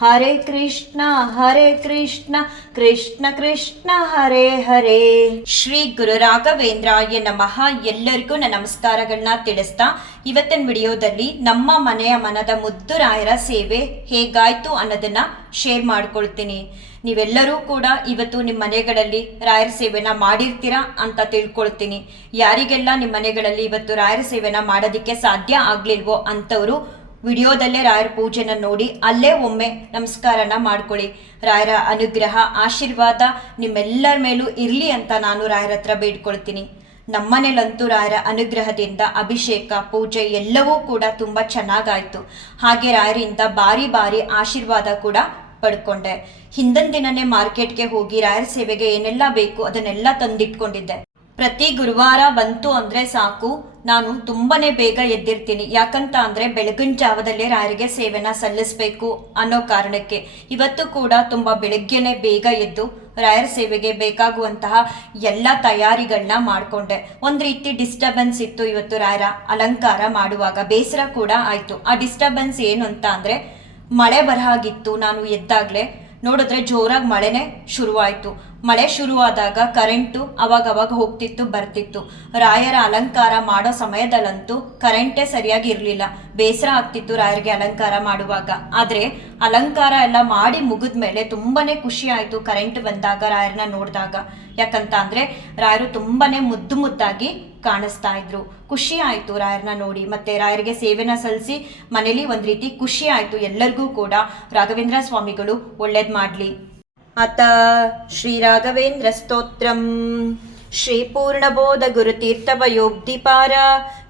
ಹರೇ ಕೃಷ್ಣ ಹರೇ ಕೃಷ್ಣ ಕೃಷ್ಣ ಕೃಷ್ಣ, ಹರೇ ಹರೇ. ಶ್ರೀ ಗುರು ರಾಘವೇಂದ್ರಾಯ ನಮಃ. ಎಲ್ಲರಿಗೂ ನನ್ನ ನಮಸ್ಕಾರಗಳನ್ನ ತಿಳಿಸ್ತಾ ಇವತ್ತಿನ ವಿಡಿಯೋದಲ್ಲಿ ನಮ್ಮ ಮನೆಯ ಮನದ ಮುದ್ದು ರಾಯರ ಸೇವೆ ಹೇಗಾಯ್ತು ಅನ್ನೋದನ್ನ ಶೇರ್ ಮಾಡ್ಕೊಳ್ತೀನಿ. ನೀವೆಲ್ಲರೂ ಕೂಡ ಇವತ್ತು ನಿಮ್ಮ ಮನೆಗಳಲ್ಲಿ ರಾಯರ ಸೇವೆನ ಮಾಡಿರ್ತೀರಾ ಅಂತ ತಿಳ್ಕೊಳ್ತೀನಿ. ಯಾರಿಗೆಲ್ಲ ನಿಮ್ಮ ಮನೆಗಳಲ್ಲಿ ಇವತ್ತು ರಾಯರ ಸೇವೆನ ಮಾಡೋದಕ್ಕೆ ಸಾಧ್ಯ ಆಗ್ಲಿಲ್ವೋ ಅಂಥವ್ರು ವಿಡಿಯೋದಲ್ಲೇ ರಾಯರ ಪೂಜೆನ ನೋಡಿ ಅಲ್ಲೇ ಒಮ್ಮೆ ನಮಸ್ಕಾರನ ಮಾಡ್ಕೊಳ್ಳಿ. ರಾಯರ ಅನುಗ್ರಹ, ಆಶೀರ್ವಾದ ನಿಮ್ಮೆಲ್ಲರ ಮೇಲೂ ಇರಲಿ ಅಂತ ನಾನು ರಾಯರ ಹತ್ರ ಬೇಡ್ಕೊಳ್ತೀನಿ. ನಮ್ಮನೇಲಂತೂ ರಾಯರ ಅನುಗ್ರಹದಿಂದ ಅಭಿಷೇಕ, ಪೂಜೆ ಎಲ್ಲವೂ ಕೂಡ ತುಂಬ ಚೆನ್ನಾಗಾಯಿತು. ಹಾಗೆ ರಾಯರಿಂದ ಬಾರಿ ಬಾರಿ ಆಶೀರ್ವಾದ ಕೂಡ ಪಡ್ಕೊಂಡೆ. ಹಿಂದಿನ ದಿನನೇ ಮಾರ್ಕೆಟ್ಗೆ ಹೋಗಿ ರಾಯರ ಸೇವೆಗೆ ಏನೆಲ್ಲ ಬೇಕು ಅದನ್ನೆಲ್ಲ ತಂದಿಟ್ಕೊಂಡಿದ್ದೆ. ಪ್ರತಿ ಗುರುವಾರ ಬಂತು ಅಂದ್ರೆ ಸಾಕು. ನಾನು ತುಂಬಾನೇ ಬೇಗ ಎದ್ದಿರ್ತೀನಿ. ಯಾಕಂತ ಅಂದ್ರೆ ಬೆಳಗಿನ ಜಾವದಲ್ಲೇ ರಾಯರಿಗೆ ಸೇವೆನ ಸಲ್ಲಿಸಬೇಕು ಅನ್ನೋ ಕಾರಣಕ್ಕೆ. ಇವತ್ತು ಕೂಡ ತುಂಬಾ ಬೆಳಗ್ಗೆನೆ ಬೇಗ ಎದ್ದು ರಾಯರ ಸೇವೆಗೆ ಬೇಕಾಗುವಂತಹ ಎಲ್ಲ ತಯಾರಿಗಳನ್ನ ಮಾಡಿಕೊಂಡೆ. ಒಂದು ರೀತಿ ಡಿಸ್ಟರ್ಬೆನ್ಸ್ ಇತ್ತು ಇವತ್ತು ರಾಯರ ಅಲಂಕಾರ ಮಾಡುವಾಗ. ಬೇಸರ ಕೂಡ ಆಯಿತು. ಆ ಡಿಸ್ಟರ್ಬೆನ್ಸ್ ಏನು ಅಂತ ಅಂದ್ರೆ ಮಳೆ ಬರಹಾಗಿತ್ತು. ನಾನು ಎದ್ದಾಗಲೇ ನೋಡಿದ್ರೆ ಜೋರಾಗಿ ಮಳೆನೇ ಶುರುವಾಯಿತು. ಮಳೆ ಶುರುವಾದಾಗ ಕರೆಂಟು ಅವಾಗವಾಗ ಹೋಗ್ತಿತ್ತು, ಬರ್ತಿತ್ತು. ರಾಯರ ಅಲಂಕಾರ ಮಾಡೋ ಸಮಯದಲ್ಲಂತೂ ಕರೆಂಟೇ ಸರಿಯಾಗಿ ಇರಲಿಲ್ಲ. ಬೇಸರ ಆಗ್ತಿತ್ತು ರಾಯರಿಗೆ ಅಲಂಕಾರ ಮಾಡುವಾಗ. ಆದರೆ ಅಲಂಕಾರ ಎಲ್ಲ ಮಾಡಿ ಮುಗಿದ ಮೇಲೆ ತುಂಬಾ ಖುಷಿ ಆಯಿತು ಕರೆಂಟ್ ಬಂದಾಗ ರಾಯರನ್ನ ನೋಡಿದಾಗ. ಯಾಕಂತ ಅಂದರೆ ರಾಯರು ತುಂಬಾ ಮುದ್ದು ಮುದ್ದಾಗಿ ಕಾಣಿಸ್ತಾ ಇದ್ರು. ಖುಷಿ ಆಯಿತು ರಾಯರ್ನ ನೋಡಿ. ಮತ್ತೆ ರಾಯರಿಗೆ ಸೇವೆನ ಸಲ್ಲಿಸಿ ಮನೇಲಿ ಒಂದು ರೀತಿ ಖುಷಿ ಆಯಿತು ಎಲ್ಲರಿಗೂ ಕೂಡ. ರಾಘವೇಂದ್ರ ಸ್ವಾಮಿಗಳು ಒಳ್ಳೇದು ಮಾಡಲಿ. ಅತ ಶ್ರೀರಾಘವೇಂದ್ರ ಸ್ತೋತ್ರಂ. ಶ್ರೀ ಪೂರ್ಣಬೋಧ ಗುರುತೀರ್ಥವಯೋಬ್ಧಿಪಾರ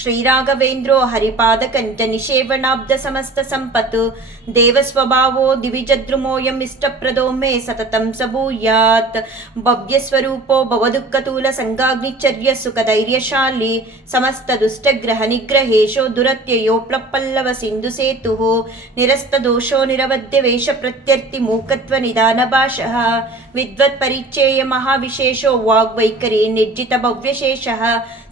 ಶ್ರೀರಾಘವೇಂದ್ರೋ ಹರಿಪಾದ ಕಂಚ ನಿಷೇವಣಾಬ್ಧ ಸಮಸ್ತ ಸಂಪತ್ತು ದೇವ ಸ್ವಭಾವೋ ದಿವಿಜದ್ರುಮೋಯಂ ಇಷ್ಟಪ್ರದೋ ಮೇ ಸತತಂ ಸಭೂಯಾತ್ ಭವ್ಯ ಸ್ವರೂಪೋ ಭವದುಃಖತೂಲ ಸಂಗಾಗ್ನಿಚರ್ಯ ಸುಖ ಧೈರ್ಯಶಾಲಿ ಸಮಸ್ತ ದುಷ್ಟಗ್ರಹ ನಿಗ್ರಹೇಶೋ ದುರತ್ಯಯೋ ಪ್ಲಪ್ಪಲ್ಲವ ಸಿಂಧು ಸೇತು ನಿರಸ್ತ ದೋಷೋ ನಿರವಧ್ಯ ವೇಷ ಪ್ರತ್ಯರ್ಥಿ ಮೂಕತ್ವ ನಿಧಾನ ಭಾಷಃ విద్వత్పరిచ్ఛేయ మహావిశేషో వాగ్వైఖరి నిర్జిత భవ్యశేష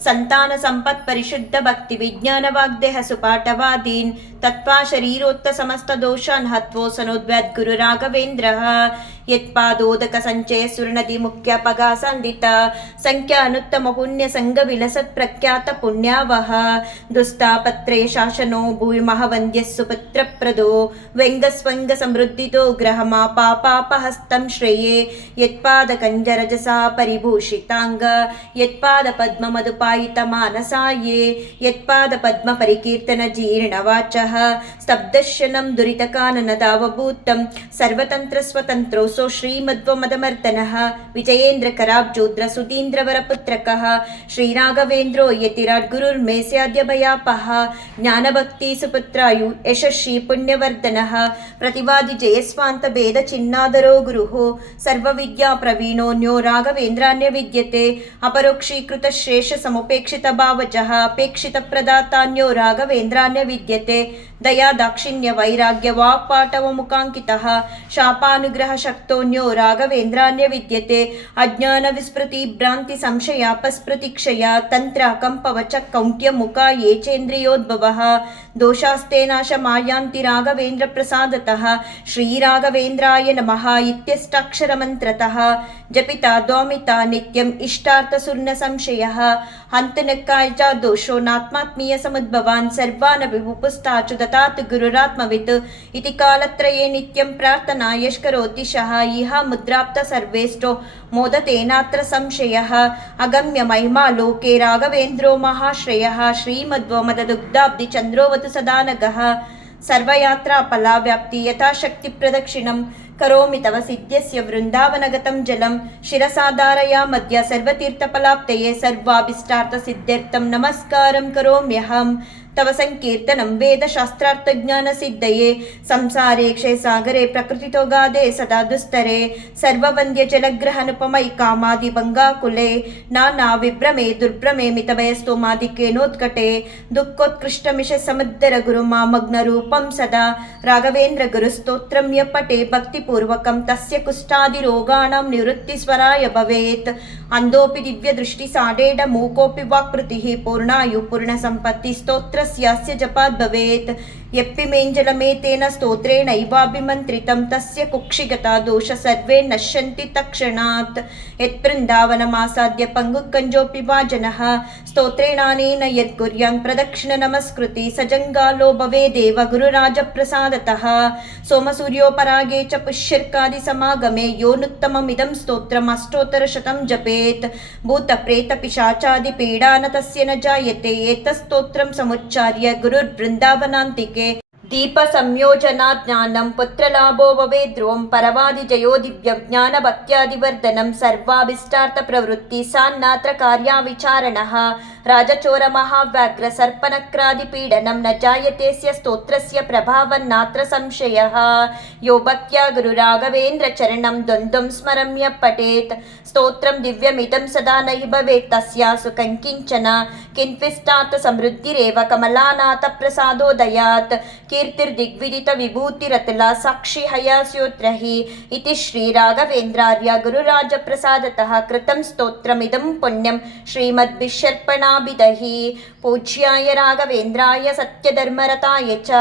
సంతాన సంపత్ పరిశుద్ధ భక్తి విజ్ఞాన వాగ్దేహ సుపాఠవాదీన్ తత్వా శరీరోత్త సమస్త దోషాన్ హత్వోసనోద్వద్గురు రాఘవేంద్ర ಸನೋದ್ವ್ಯಾದ್ ಗುರು ರಾಘವೇಂದ್ರ ಯತ್ಪಾದೋದಕ ಸಂಚಯ ಸುರನದಿ ಮುಖ್ಯ ಪಗಾ ಸಂದಿತ ಸಂಖ್ಯಾ ಅನುತ್ತಮ ಪುಣ್ಯ ಸಂಘ ವಿಲಸತ್ ಪ್ರಖ್ಯಾತ ಪುಣ್ಯಾವಹ ದುಸ್ತಾಪತ್ರಯ ಶಾಸನೋ ಭೂಮಿ ಮಹವಂದ್ಯ ಸುಪುತ್ರ ಪ್ರದೋ ವ್ಯಂಗಸ್ವಂಗ ಸಮೃದ್ಧಿತೋ ಗ್ರಹಮ ಪಾಪಾಪಹಸ್ತಂ ಶ್ರೇಯೇ ಯತ್ಪಾದ ಕಂಜರಜಸಾ ಪರಿಭೂಷಿತಾಂಗ ಯತ್ಪಾದ ಪದ್ಮ ಮಧುಪಾಯಿತ ಮಾನಸಾಯೇ ಯತ್ಪಾದ ಪದ್ಮ ಶ್ರೀಮಧ್ವ ಶ್ರೀಮಧ್ವಮದಮರ್ದನಃ ವಿಜಯೇಂದ್ರ ಕರಾಬ್ಜೋದ್ರ ಸುಧೀಂದ್ರವರ ಪುತ್ರಕಃ ಶ್ರೀರಾಘವೇಂದ್ರೋ ಯತಿರಾಟ್ ಗುರುರ್ಮೇ ಸ್ಯಾದ್ಯ ಭಯಾಪ ಜ್ಞಾನಭಕ್ತಿ ಸುಪುತ್ರಾಯು ಯಶಸ್ವಿ ಪುಣ್ಯವರ್ಧನಃ ಪ್ರತಿವಾದಿ ಜಯಸ್ವಾಂತ ಭೇದ ಚಿನ್ನಾದರೋ ಗುರುಃ ಸರ್ವವಿದ್ಯಾ ಪ್ರವೀಣೋ ನ್ಯೋ ರಾಘವೇಂದ್ರಾನ್ಯ ವಿದ್ಯತೆ ಅಪರೋಕ್ಷೀಕೃತ ಶ್ರೇಷ್ಠ ಸಮುಪೇಕ್ಷಿತ ಭಾವಜಃ ಅಪೇಕ್ಷಿತ ಪ್ರದಾತಾನ್ಯೋ ರಾಘವೇಂದ್ರಾನ್ಯ ವಿದ್ಯತೆ ದಯಾ ದಾಕ್ಷಿಣ್ಯ ವೈರಾಗ್ಯ ವಾಕ್ಪಾಟವ ಮುಖಾಂಕಿತಃ ಶಾಪಾನುಗ್ರಹ ಶಕ್ತೋನ್ಯೋ शक्तोऽन्यो राघवेन्द्रान्य विद्यते तंत्र कंपवच तन्त्राकम्पवच कौण्ट्यमुखा ये चेन्द्रियोद्भवः दोषास्ते नाशमायान्ति राघवेन्द्रप्रसादतः श्रीराघवेन्द्राय नमः इत्यष्टाक्षरमन्त्रतः जपिता द्वामिता नित्यम् इष्टार्थसुर्णसंशयः हन्तनक्कायजा दोषो नात्मात्मीयसमुद्भवान् सर्वानपि उपस्थाचु ददातु गुरुरात्मवित् इति कालत्रये नित्यं प्रार्थना यश्करोति शः इह मुद्राप्त सर्वेष्टो मोदतेनात्र संशयः अगम्यमहिमालोके राघवेन्द्रो महाश्रेयः। श्रीमद्वमदुग्धाब्दिचन्द्रोवतु सदानगः। सर्वयात्रापलाव्याप्ति यथाशक्तिप्रदक्षिणं। करोमि तव सिद्ध्यस्य वृन्दावनगतं जलं। शिरसाधारयामद्य सर्वतीर्थपलाप्तये सर्वाभिष्टार्थसिद्ध्यर्थं नमस्कारं करोम्यहम्। तव सङ्कीर्तनं वेदशास्त्रार्थज्ञानसिद्धये संसारे क्षयसागरे प्रकृतितोगादे सदा दुस्तरे सर्ववन्द्यजलग्रहनुपमै कामादिभङ्गाकुले नानाविभ्रमे दुर्भ्रमे मितभयस्तोमादिकेनोत्कटे दुःखोत्कृष्टमिष समुद्र गुरुमामग्नरूपं सदा राघवेन्द्र गुरुस्तोत्रं य पटे भक्तिपूर्वकं तस्य कुष्ठादिरोगाणां निवृत्तिस्वराय भवेत् अन्धोऽपि दिव्यदृष्टिसाडेड मूकोऽपि वाक्कृतिः पूर्णायु पूर्णसम्पत्तिस्तोत्रस्यास्य जपात् भवेत्। यप्पिमेञ्जलमेतेन स्तोत्रेणैवाभिमन्त्रितं तस्य कुक्षिगता दोष सर्वे नश्यन्ति तत्क्षणात्। यत्बृन्दावनमासाद्य पङ्गुकञ्जोऽपि वा जनः, स्तोत्रेणानेन यत्कुर्यान् प्रदक्षिणनमस्कृति सजङ्गालो भवेदेव गुरुराजप्रसादतः। सोमसूर्योपरागे च पुष्यर्कादिसमागमे योनुत्तममिदं स्तोत्रम् अष्टोत्तरशतं जपेत्। भूतप्रेतपिशाचादिपीडा न तस्य न जायते एतस्तोत्रं आचार्य गुरु वृंदावनांतिके ದೀಪ ಸಂಯೋಜನಾ ಜ್ಞಾನಂ ಪುತ್ರಲಾಭೋ ಭವೇ ಧ್ರುವಂ ಪರವಾದಿ ಜಯೋ ದಿವ್ಯ ಜ್ಞಾನ ಭಕ್ತ್ಯಾದಿವರ್ಧನಂ ಸರ್ವಾಭಿಷ್ಟಾರ್ಥ ಪ್ರವೃತ್ತಿ ಸಾನ್ನಾತ್ರ ಕಾರ್ಯ ವಿಚಾರಣ ರಾಜಚೋರ ಮಹಾವ್ಯಾಘ್ರ ಸರ್ಪನಕ್ರಾದಿ ಪೀಡನಂ ನ ಜಾಯತೆ ಸ್ಯ ಸ್ತೋತ್ರಸ್ಯ ಪ್ರಭಾವನ್ನಾತ್ರ ಸಂಶಯ ಯೋ ಭಕ್ತ್ಯ ಗುರು ರಾಘವೇಂದ್ರ ಚರಣಂ ದ್ವಂದ್ವಂ ಸ್ಮರಮ್ಯ ಪಠೇತ್ ಸ್ತೋತ್ರಂ ದಿವ್ಯಮಿದಂ ಸದಾ ನಹಿ ಭವೇತ್ ತಸ್ಯ ಸುಖಂ ಕಿಂಚನ ಕಿನ್ವಿಷ್ಟಾತ್ ಸಮೃದ್ಧಿರೇವ ಕಮಲಾನಾಥ ಪ್ರಸಾದೋದಯಾತ್ कीर्तिर्दिग्विदितविभूतिरतुला साक्षी हयास्योत्र इति श्रीराघवेन्द्रार्य गुरुराजप्रसादतः कृतं स्तोत्रमिदं पुण्यं श्रीमद्भिषर्पणाभिदहि पूज्याय राघवेन्द्राय सत्यधर्मरताय च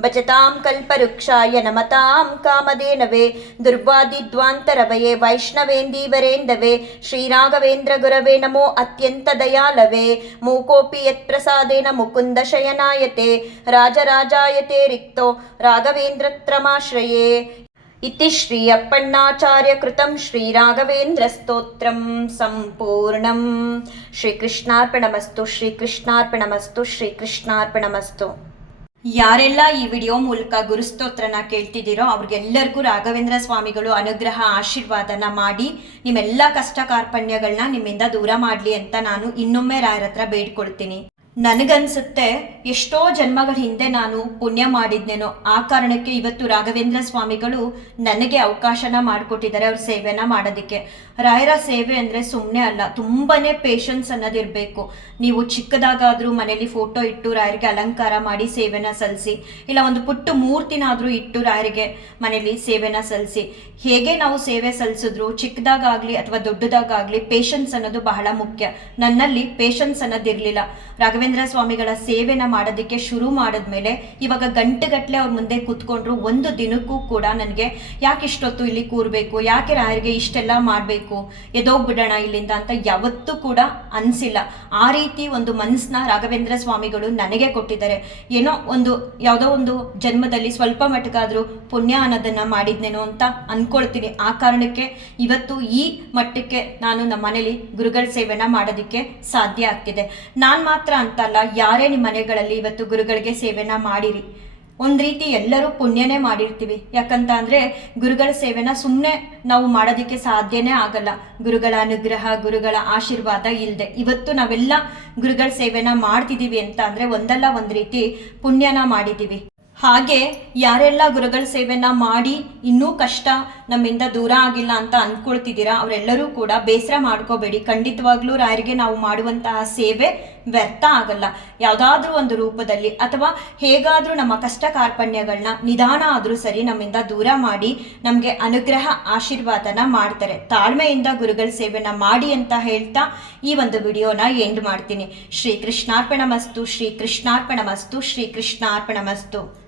भजतां कल्पवृक्षाय नमतां कामधेनवे दुर्वादिद्वान्तरवये वैष्णवेन्दीवरेन्दवे श्रीराघवेन्द्रगुरवे नमो अत्यन्तदयालवे। मूकोऽपि यत्प्रसादेन मुकुन्दशयनायते। राजराजायते ಜ್ಞಾಯತೆ ರಿಕ್ತೋ ರಾಘವೇಂದ್ರತ್ರಮಾಶ್ರಯೇ ಇತಿ ಶ್ರೀ ಅಪ್ಪಣ್ಣಾಚಾರ್ಯ ಕೃತಂ ಶ್ರೀ ರಾಘವೇಂದ್ರ ಸ್ತೋತ್ರಂ ಸಂಪೂರ್ಣಂ ಶ್ರೀಕೃಷ್ಣಾರ್ಪಣಮಸ್ತು ಶ್ರೀಕೃಷ್ಣಾರ್ಪಣಮಸ್ತು ಶ್ರೀಕೃಷ್ಣಾರ್ಪಣಮಸ್ತು ಯಾರೆಲ್ಲ ಈ ವಿಡಿಯೋ ಮೂಲಕ ಗುರುಸ್ತೋತ್ರನ ಕೇಳ್ತಿದ್ದೀರೋ ಅವ್ರಿಗೆಲ್ಲರಿಗೂ ರಾಘವೇಂದ್ರ ಸ್ವಾಮಿಗಳು ಅನುಗ್ರಹ, ಆಶೀರ್ವಾದನ ಮಾಡಿ ನಿಮ್ಮೆಲ್ಲ ಕಷ್ಟ ಕಾರ್ಪಣ್ಯಗಳನ್ನ ನಿಮ್ಮಿಂದ ದೂರ ಮಾಡಲಿ ಅಂತ ನಾನು ಇನ್ನೊಮ್ಮೆ ರಾಯರ ಹತ್ರ ಬೇಡ್ಕೊಳ್ತೀನಿ. ನನಗನ್ಸುತ್ತೆ, ಎಷ್ಟೋ ಜನ್ಮಗಳ ಹಿಂದೆ ನಾನು ಪುಣ್ಯ ಮಾಡಿದ್ನೇನೋ. ಆ ಕಾರಣಕ್ಕೆ ಇವತ್ತು ರಾಘವೇಂದ್ರ ಸ್ವಾಮಿಗಳು ನನಗೆ ಅವಕಾಶನ ಮಾಡಿಕೊಟ್ಟಿದ್ದಾರೆ ಅವ್ರ ಸೇವೆನ ಮಾಡೋದಕ್ಕೆ. ರಾಯರ ಸೇವೆ ಅಂದರೆ ಸುಮ್ಮನೆ ಅಲ್ಲ, ತುಂಬಾನೇ ಪೇಷನ್ಸ್ ಅನ್ನೋದಿರಬೇಕು. ನೀವು ಚಿಕ್ಕದಾಗಾದರೂ ಮನೇಲಿ ಫೋಟೋ ಇಟ್ಟು ರಾಯರಿಗೆ ಅಲಂಕಾರ ಮಾಡಿ ಸೇವೆನ ಸಲ್ಲಿಸಿ ಇಲ್ಲ ಒಂದು ಪುಟ್ಟ ಮೂರ್ತಿನಾದರೂ ಇಟ್ಟು ರಾಯರಿಗೆ ಮನೇಲಿ ಸೇವೆನ ಸಲ್ಲಿಸಿ ಹೇಗೆ ನಾವು ಸೇವೆ ಸಲ್ಲಿಸಿದ್ರು ಚಿಕ್ಕದಾಗಲಿ ಅಥವಾ ದೊಡ್ಡದಾಗಲಿ ಪೇಷನ್ಸ್ ಅನ್ನೋದು ಬಹಳ ಮುಖ್ಯ. ನನ್ನಲ್ಲಿ ಪೇಷನ್ಸ್ ಅನ್ನೋದಿರಲಿಲ್ಲ. ರಾಘವೇಂದ್ರ ಸ್ವಾಮಿಗಳ ಸೇವೆನ ಮಾಡೋದಕ್ಕೆ ಶುರು ಮಾಡಿದ್ಮೇಲೆ ಇವಾಗ ಗಂಟೆಗಟ್ಟಲೆ ಅವ್ರ ಮುಂದೆ ಕೂತ್ಕೊಂಡ್ರು ಒಂದು ದಿನಕ್ಕೂ ಕೂಡ ನನಗೆ ಯಾಕೆ ಇಷ್ಟೊತ್ತು ಇಲ್ಲಿ ಕೂರಬೇಕು? ಯಾಕೆ ರಾಯರಿಗೆ ಇಷ್ಟೆಲ್ಲ ಮಾಡಬೇಕು? ಎದೋಗ್ಬಿಡೋಣ ಇಲ್ಲಿಂದ ಅಂತ ಯಾವತ್ತೂ ಕೂಡ ಅನಿಸಿಲ್ಲ. ಆ ರೀತಿ ಒಂದು ಮನಸ್ಸನ್ನ ರಾಘವೇಂದ್ರ ಸ್ವಾಮಿಗಳು ನನಗೆ ಕೊಟ್ಟಿದ್ದಾರೆ. ಏನೋ ಒಂದು ಯಾವುದೋ ಒಂದು ಜನ್ಮದಲ್ಲಿ ಸ್ವಲ್ಪ ಮಟ್ಟಕ್ಕಾದರೂ ಪುಣ್ಯ ಅನ್ನೋದನ್ನು ಮಾಡಿದ್ನೇನೋ ಅಂತ ಅಂದ್ಕೊಳ್ತೀನಿ ಆ ಕಾರಣಕ್ಕೆ ಇವತ್ತು ಈ ಮಟ್ಟಕ್ಕೆ ನಾನು ನಮ್ಮ ಮನೇಲಿ ಗುರುಗಳ ಸೇವೆನ ಮಾಡೋದಕ್ಕೆ ಸಾಧ್ಯ ಆಗ್ತಿದೆ. ನಾನು ಮಾತ್ರ ಅಂತಲ್ಲ ಯಾರೇ ನಿಮ್ಮ ಮನೆಗಳಲ್ಲಿ ಇವತ್ತು ಗುರುಗಳಿಗೆ ಸೇವೆನ ಮಾಡಿರಿ. ಒಂದು ರೀತಿ ಎಲ್ಲರೂ ಪುಣ್ಯನೇ ಮಾಡಿರ್ತೀವಿ. ಯಾಕಂತ ಅಂದರೆ ಗುರುಗಳ ಸೇವೆನ ಸುಮ್ಮನೆ ನಾವು ಮಾಡೋದಕ್ಕೆ ಸಾಧ್ಯನೇ ಆಗಲ್ಲ. ಗುರುಗಳ ಅನುಗ್ರಹ, ಗುರುಗಳ ಆಶೀರ್ವಾದ ಇಲ್ಲದೆ ಇವತ್ತು ನಾವೆಲ್ಲ ಗುರುಗಳ ಸೇವೆನ ಮಾಡ್ತಿದ್ದೀವಿ ಅಂತ ಅಂದರೆ ಒಂದಲ್ಲ ಒಂದು ರೀತಿ ಪುಣ್ಯನ ಮಾಡಿದ್ದೀವಿ ಹಾಗೆ ಯಾರೆಲ್ಲ ಗುರುಗಳ ಸೇವೆನ ಮಾಡಿ ಇನ್ನೂ ಕಷ್ಟ ನಮ್ಮಿಂದ ದೂರ ಆಗಿಲ್ಲ ಅಂತ ಅಂದ್ಕೊಳ್ತಿದ್ದೀರಾ ಅವರೆಲ್ಲರೂ ಕೂಡ ಬೇಸರ ಮಾಡ್ಕೋಬೇಡಿ. ಖಂಡಿತವಾಗ್ಲೂ ರಾಯರಿಗೆ ನಾವು ಮಾಡುವಂತಹ ಸೇವೆ ವ್ಯರ್ಥ ಆಗಲ್ಲ. ಯಾವುದಾದ್ರೂ ಒಂದು ರೂಪದಲ್ಲಿ ಅಥವಾ ಹೇಗಾದರೂ ನಮ್ಮ ಕಷ್ಟ ಕಾರ್ಪಣ್ಯಗಳನ್ನ ನಿಧಾನ ಆದರೂ ಸರಿ ನಮ್ಮಿಂದ ದೂರ ಮಾಡಿ ನಮಗೆ ಅನುಗ್ರಹ ಆಶೀರ್ವಾದನ ಮಾಡ್ತಾರೆ. ತಾಳ್ಮೆಯಿಂದ ಗುರುಗಳ ಸೇವೆನ ಮಾಡಿ ಅಂತ ಹೇಳ್ತಾ ಈ ಒಂದು ವಿಡಿಯೋನ ಎಂಡ್ ಮಾಡ್ತೀನಿ. ಶ್ರೀ ಕೃಷ್ಣಾರ್ಪಣ ಮಸ್ತು ಶ್ರೀ ಕೃಷ್ಣಾರ್ಪಣ ಮಸ್ತು ಶ್ರೀ ಕೃಷ್ಣಾರ್ಪಣ ಮಸ್ತು